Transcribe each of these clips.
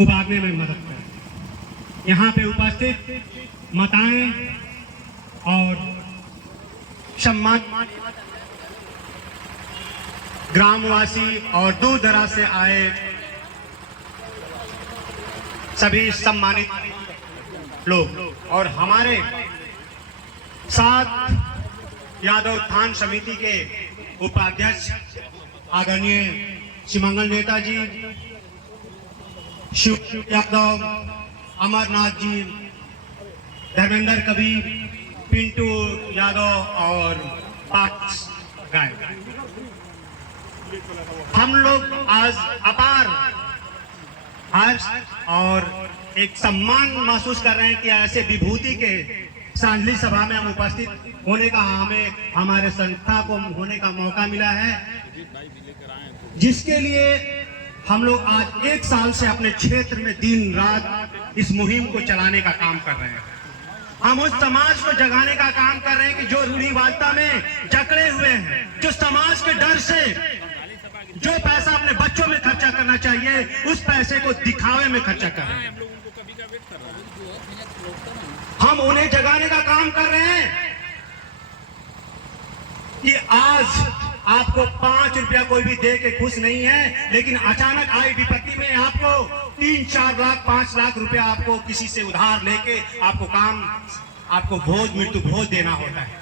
उभारने में मदद करें। यहाँ पे उपस्थित माताएं और सम्मान ग्रामवासी और दूर दराज से आए सभी सम्मानित लोग और हमारे साथ यादव उत्थान समिति के उपाध्यक्ष आदरणीय शिवमंगल नेता जी, शिव यादव, अमरनाथ जी, धर्मेंद्र कबीर, पिंटू यादव और पाक्स गाय, हम लोग आज अपार हर्ष और एक सम्मान महसूस कर रहे हैं कि ऐसे विभूति के श्रद्धांजलि सभा में हम उपस्थित होने का हमें हमारे संस्था को होने का मौका मिला है, जिसके लिए हम लोग आज 1 साल से अपने क्षेत्र में दिन रात इस मुहिम को चलाने का काम कर रहे हैं। हम उस समाज को जगाने का काम कर रहे हैं कि जो रूढ़िवादिता में जकड़े हुए हैं, जो समाज के डर से जो पैसा अपने बच्चों में खर्चा करना चाहिए उस पैसे को दिखावे में खर्चा कर रहे हैं। हम उन्हें जगाने का काम कर रहे हैं कि आज आपको 5 रुपया कोई भी दे के खुश नहीं है, लेकिन अचानक आई विपत्ति में आपको 3-4 लाख 5 लाख रुपया आपको किसी से उधार लेके आपको भोज मृत्यु भोज देना होता है।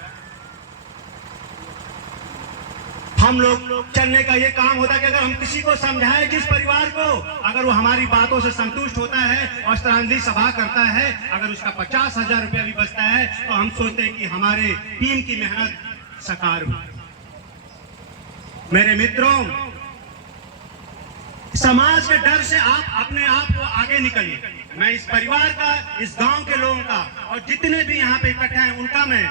हम लोग चलने का ये काम होता है कि अगर हम किसी को समझाएं, जिस परिवार को अगर वो हमारी बातों से संतुष्ट होता है और श्रद्धांजलि सभा करता है, अगर उसका 50,000 रुपया भी बचता है तो हम सोचते हैं कि हमारे टीम की मेहनत साकार हुई। मेरे मित्रों, समाज के डर से आप अपने आप को आगे निकलिए। मैं इस परिवार का, इस गांव के लोगों का और जितने भी यहाँ पे इकट्ठे हैं उनका मैं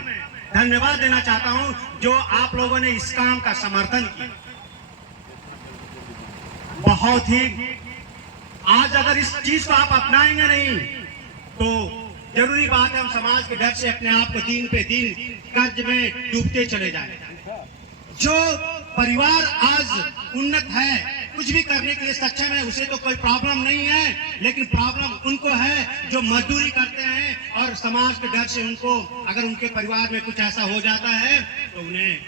धन्यवाद देना चाहता हूं, जो आप लोगों ने इस काम का समर्थन किया। बहुत ही आज अगर इस चीज को आप अपनाएंगे नहीं तो जरूरी बात है हम समाज के डर से अपने आप को दिन पे दिन कर्ज में डूबते चले जाएं। जो परिवार आज उन्नत है, कुछ भी करने के लिए सक्षम है, उसे तो कोई प्रॉब्लम नहीं है, लेकिन प्रॉब्लम उनको है जो मजदूरी करते हैं और समाज के डर से उनको अगर उनके परिवार में कुछ ऐसा हो जाता है तो उन्हें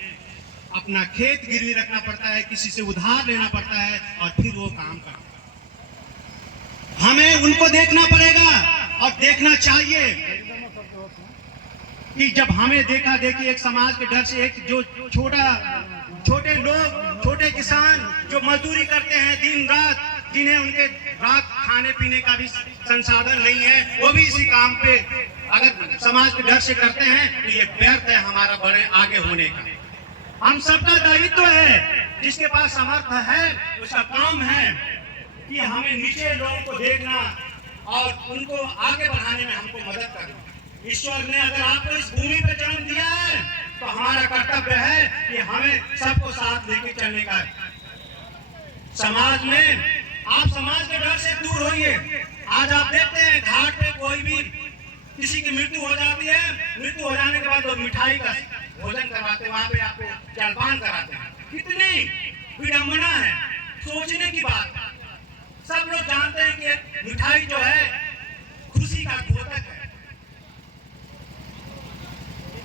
अपना खेत गिरवी रखना पड़ता है, किसी से उधार लेना पड़ता है और फिर वो काम करते हैं। हमें उनको देखना पड़ेगा और देखना चाहिए कि जब हमें देखा देखी एक समाज के डर से एक जो छोटे लोग, छोटे किसान जो मजदूरी करते हैं दिन रात, जिन्हें उनके रात खाने पीने का भी संसाधन नहीं है, वो भी इसी काम पे अगर समाज के डर से करते हैं तो ये व्यर्थ है हमारा बड़े आगे होने का। हम सबका दायित्व है, जिसके पास समर्थ है उसका काम है कि हमें नीचे लोगों को देखना और उनको आगे बढ़ाने में हमको मदद करना। ईश्वर ने अगर आपको इस भूमि पर जन्म दिया है तो हमारा कर्तव्य है कि हमें सबको साथ लेके चलने का है। समाज में आप समाज के डर से दूर होइए। आज आप देखते हैं घाट पे कोई भी किसी की मृत्यु हो जाती है, मृत्यु हो जाने के बाद लोग मिठाई का भोजन करवाते हैं, वहां पे आपको जलपान कराते हैं। कितनी विडंबना है, सोचने की बात। सब लोग जानते हैं कि मिठाई जो है खुशी का द्योतक है।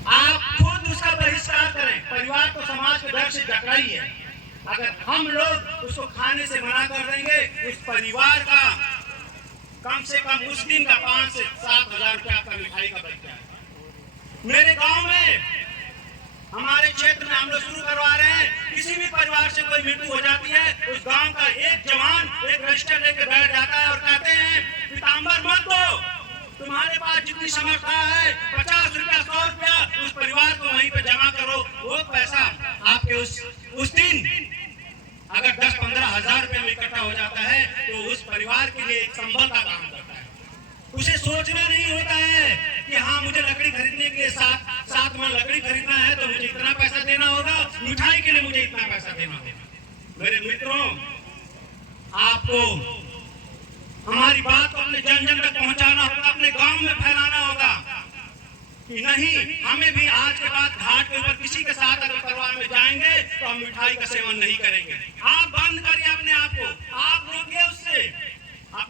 आप खुद उसका बहिष्कार करें। परिवार को समाज के डर से जकड़ा ही है। अगर हम लोग उसको खाने से मना कर देंगे, उस परिवार का कम से कम उस दिन का 5 से 7 हजार रुपया का मिठाई का बच जाए। मेरे गांव में, हमारे क्षेत्र में हम लोग शुरू करवा रहे हैं, किसी भी परिवार से कोई मृत्यु हो जाती है, उस गांव का एक जवान एक रजिस्टर लेकर बैठ जाता है और कहते हैं पीताम्बर मत दो, तुम्हारे पास जितनी समर्था है 50 रुपया 100 रुपया उस परिवार को वहीं पे जमा करो। वो पैसा आपके उस दिन अगर 10-15 हजार रुपया में इकट्ठा हो जाता है तो उस परिवार के लिए एक संबल का काम करता है। उसे सोचना नहीं होता है कि हाँ मुझे लकड़ी खरीदने के लिए 7 मन लकड़ी खरीदना है तो मुझे इतना पैसा देना होगा, मिठाई के लिए मुझे इतना पैसा देना होगा। मेरे मित्रों, आपको हमारी बात को अपने जन जन तक पहुंचाना होगा, अपने गांव में फैलाना होगा कि नहीं, हमें भी आज के बाद घाट के ऊपर किसी के साथ अगर परिवार में जाएंगे तो हम मिठाई का सेवन नहीं करेंगे। आप बंद करिए अपने आप को, आप रोकिए उससे।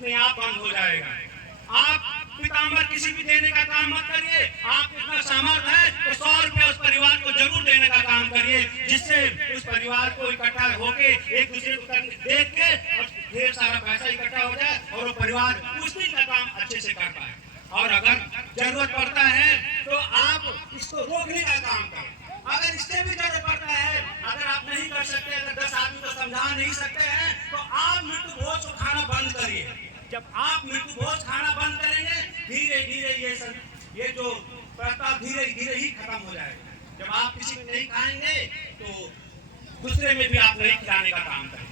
अपने आप बंद हो जाएगा। आप पीताम्बर किसी भी देने का काम मत करिए। आप इतना सामर्थ है तो 100 रुपया उस परिवार को जरूर देने का काम करिए, जिससे उस परिवार को इकट्ठा होके एक दूसरे को देख के और ढेर सारा पैसा इकट्ठा हो जाए और वो परिवार उस दिन का काम अच्छे से कर पाए। और अगर जरूरत पड़ता है तो आप इसको रोकने का काम करें। अगर इससे भी जरूरत पड़ता है, अगर आप नहीं कर सकते, अगर 10 आदमी को समझा नहीं सकते हैं, तो आप मृत्यु भोज को खाना बंद करिए। जब आप मृत्यु भोज खाना बंद करेंगे, धीरे धीरे ये जो प्रथा धीरे धीरे ही खत्म हो जाएगा। जब आप किसी में नहीं खाएंगे तो दूसरे में भी आप नहीं खिलाने का काम करेंगे।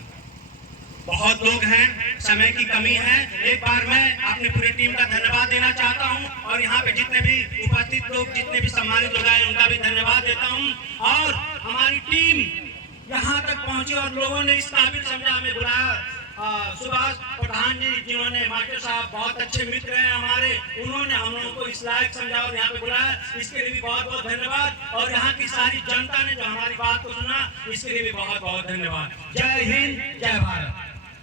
बहुत लोग हैं, समय की कमी है। एक बार मैं अपनी पूरी टीम का धन्यवाद देना चाहता हूं और यहाँ पे जितने भी उपस्थित लोग, जितने भी सम्मानित लोग आए, उनका भी धन्यवाद देता हूं। और हमारी टीम यहाँ तक पहुंची और लोगों ने इस काबिल समझा, हमें बुलाया। सुभाष प्रधान जी, जिन्होंने मास्टर साहब बहुत अच्छे मित्र हैं हमारे, उन्होंने हम लोगों को इस लायक समझा और यहाँ पे बुलाया, इसके लिए भी बहुत बहुत धन्यवाद। और यहाँ की सारी जनता ने जो हमारी बात को सुना, इसके लिए भी बहुत बहुत धन्यवाद। जय हिंद, जय भारत।